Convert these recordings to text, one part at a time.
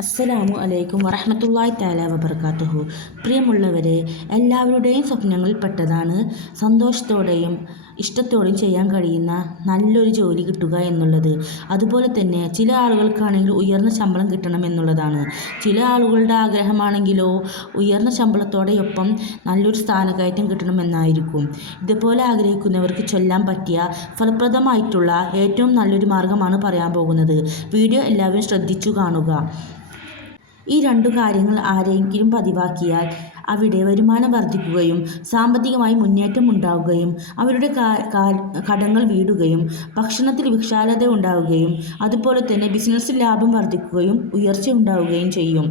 അസ്സലാമു അലൈക്കും വറഹ്മത്തുള്ളാഹി തആല വബറകാതുഹു. പ്രിയമുള്ളവരെ, എല്ലാവരുടെയും സ്വപ്നങ്ങളിൽപ്പെട്ടതാണ് സന്തോഷത്തോടെയും ഇഷ്ടത്തോടെയും ചെയ്യാൻ കഴിയുന്ന നല്ലൊരു ജോലി കിട്ടുക എന്നുള്ളത്. അതുപോലെ തന്നെ ചില ആളുകൾക്കാണെങ്കിൽ ഉയർന്ന ശമ്പളം കിട്ടണം എന്നുള്ളതാണ്. ചില ആളുകളുടെ ആഗ്രഹമാണെങ്കിലോ ഉയർന്ന ശമ്പളത്തോടെയൊപ്പം നല്ലൊരു സ്ഥാനക്കയറ്റം കിട്ടണമെന്നായിരിക്കും. ഇതുപോലെ ആഗ്രഹിക്കുന്നവർക്ക് ചൊല്ലാൻ പറ്റിയ ഫലപ്രദമായിട്ടുള്ള ഏറ്റവും നല്ലൊരു മാർഗമാണ് പറയാൻ പോകുന്നത്. വീഡിയോ എല്ലാവരും ശ്രദ്ധിച്ചു കാണുക. ഈ രണ്ടു കാര്യങ്ങൾ ആരെങ്കിലും പതിവാക്കിയാൽ അവിടെ വരുമാനം വർദ്ധിക്കുകയും സാമ്പത്തികമായി മുന്നേറ്റം ഉണ്ടാവുകയും അവരുടെ കടങ്ങൾ വീടുകയും ഭക്ഷണത്തിൽ വിശാലത ഉണ്ടാവുകയും അതുപോലെ തന്നെ ബിസിനസ്സിൽ ലാഭം വർദ്ധിക്കുകയും ഉയർച്ച ഉണ്ടാവുകയും ചെയ്യും.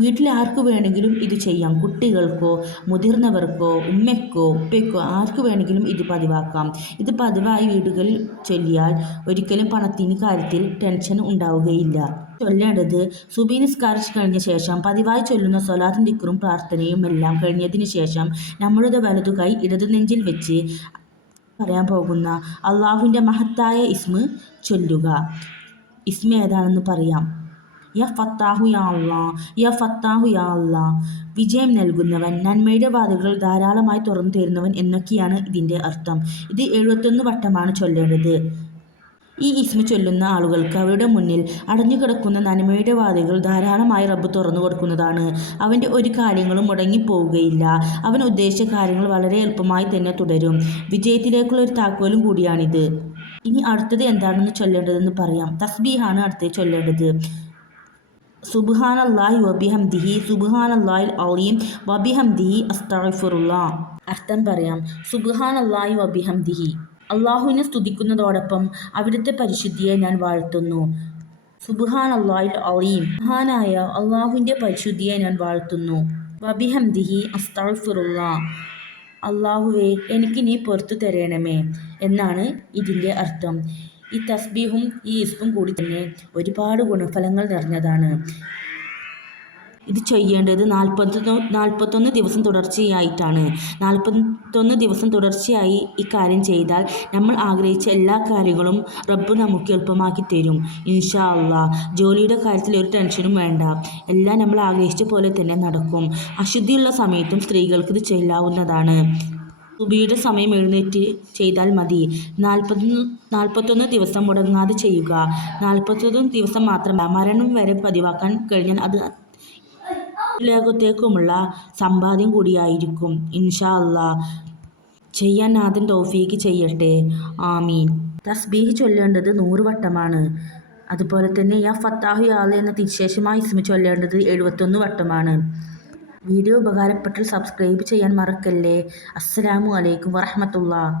വീട്ടിൽ ആർക്ക് വേണമെങ്കിലും ഇത് ചെയ്യാം. കുട്ടികൾക്കോ മുതിർന്നവർക്കോ ഉമ്മയ്ക്കോ ഉപ്പയ്ക്കോ ആർക്ക് വേണമെങ്കിലും ഇത് പതിവാക്കാം. ഇത് പതിവായി വീടുകളിൽ ചൊല്ലിയാൽ ഒരിക്കലും പണത്തിന് കാര്യത്തിൽ ടെൻഷൻ ഉണ്ടാവുകയില്ല. ചൊല്ലേണ്ടത് സുബഹി നിസ്കാരിച്ചു കഴിഞ്ഞ ശേഷം പതിവായി ചൊല്ലുന്ന സ്വലാത്തും ദിക്റും പ്രാർത്ഥനയും എല്ലാം കഴിഞ്ഞതിന് ശേഷം നമ്മളുടെ വലതു കൈ ഇടതു നെഞ്ചിൽ വെച്ച് പറയാൻ പോകുന്ന അള്ളാഹുവിൻ്റെ മഹത്തായ ഇസ്മ ചൊല്ലുക. ഇസ്മ ഏതാണെന്ന് പറയാം. യാ ഫത്താഹു യാ അല്ലാ, യാ ഫത്താഹു യാ അല്ലാ. വിജയം നൽകുന്നവൻ, നന്മയുടെ വാതിലുകൾ ധാരാളമായി തുറന്നു തരുന്നവൻ എന്നൊക്കെയാണ് ഇതിൻ്റെ അർത്ഥം. ഇത് 71 വട്ടമാണ് ചൊല്ലേണ്ടത്. ഈ ഇസ്മ ചൊല്ലുന്ന ആളുകൾക്ക് അവരുടെ മുന്നിൽ അടഞ്ഞുകിടക്കുന്ന നന്മയുടെ വാതിലുകൾ ധാരാളമായി റബ്ബ് തുറന്നു കൊടുക്കുന്നതാണ്. അവൻ്റെ ഒരു കാര്യങ്ങളും മുടങ്ങിപ്പോവുകയില്ല. അവൻ ഉദ്ദേശിച്ച കാര്യങ്ങൾ വളരെ എളുപ്പമായി തന്നെ തുടരും. വിജയത്തിലേക്കുള്ള ഒരു താക്കോലും കൂടിയാണിത്. ഇനി അടുത്തത് എന്താണെന്ന് ചൊല്ലേണ്ടതെന്ന് പറയാം. തസ്ബീഹാണ് അടുത്തത് ചൊല്ലേണ്ടത്. സുബ്ഹാനല്ലാഹി വബിഹംദിഹി സുബ്ഹാനല്ലാഹിൽ അലീം വബിഹംദിഹി അസ്തഗ്ഫിറുല്ലാഹ്. അർത്ഥം പറയാം. സുബ്ഹാനല്ലാഹി വബിഹംദിഹി, അള്ളാഹുവിനെ സ്തുതിക്കുന്നതോടൊപ്പം അവിടുത്തെ പരിശുദ്ധിയെ ഞാൻ വാഴ്ത്തുന്നു. സുബ്ഹാനല്ലാഹിൽ അലീം, മഹാനായ അള്ളാഹുവിൻ്റെ പരിശുദ്ധിയെ ഞാൻ വാഴ്ത്തുന്നു. വബിഹംദിഹി അസ്തഗ്ഫിറുല്ലാഹ്, അള്ളാഹുവേ എനിക്ക് നീ പുറത്തു തരണമേ എന്നാണ് ഇതിൻ്റെ അർത്ഥം. ഈ തസ്ബീഹും ഈ ഇസ്മും കൂടി തന്നെ ഒരുപാട് ഗുണഫലങ്ങൾ നിറഞ്ഞതാണ്. ഇത് ചെയ്യേണ്ടത് 41 ദിവസം തുടർച്ചയായിട്ടാണ്. 41 ദിവസം തുടർച്ചയായി ഈ കാര്യം ചെയ്താൽ നമ്മൾ ആഗ്രഹിച്ച എല്ലാ കാര്യങ്ങളും റബ്ബ് നമുക്ക് എളുപ്പമാക്കി തരും ഇൻഷാ അല്ലാഹ്. ജോലിയുടെ കാര്യത്തിൽ ഒരു ടെൻഷനും വേണ്ട. എല്ലാം നമ്മൾ ആഗ്രഹിച്ച പോലെ തന്നെ നടക്കും. അശുദ്ധിയുള്ള സമയത്തും സ്ത്രീകൾക്ക് ഇത് ചെയ്യാവുന്നതാണ്. സുബഹിയുടെ സമയം എഴുന്നേറ്റ് ചെയ്താൽ മതി. 41 ദിവസം മുടങ്ങാതെ ചെയ്യുക. 41 ദിവസം മാത്രമല്ല, മരണം വരെ പതിവാക്കാൻ കഴിഞ്ഞാൽ അത് ലോകത്തേക്കുമുള്ള സമ്പാദ്യം കൂടിയായിരിക്കും ഇൻഷാ അല്ലാഹ്. ചെയ്യാൻ നാഥൻ തൗഫീക്ക് ചെയ്യട്ടെ, ആമീൻ. തസ്ബീഹ് ചൊല്ലേണ്ടത് 100 വട്ടമാണ്. അതുപോലെ തന്നെ യാ ഫത്താഹു യാ അല്ലാ എന്ന തിരുശേഷമായി ഇസ്മ ചൊല്ലേണ്ടത് 71 വട്ടമാണ്. വീഡിയോ ഉപകാരപ്പെട്ടാൽ സബ്സ്ക്രൈബ് ചെയ്യാൻ മറക്കല്ലേ. അസ്സലാമു അലൈക്കും വറഹ്മത്തുള്ളാഹി.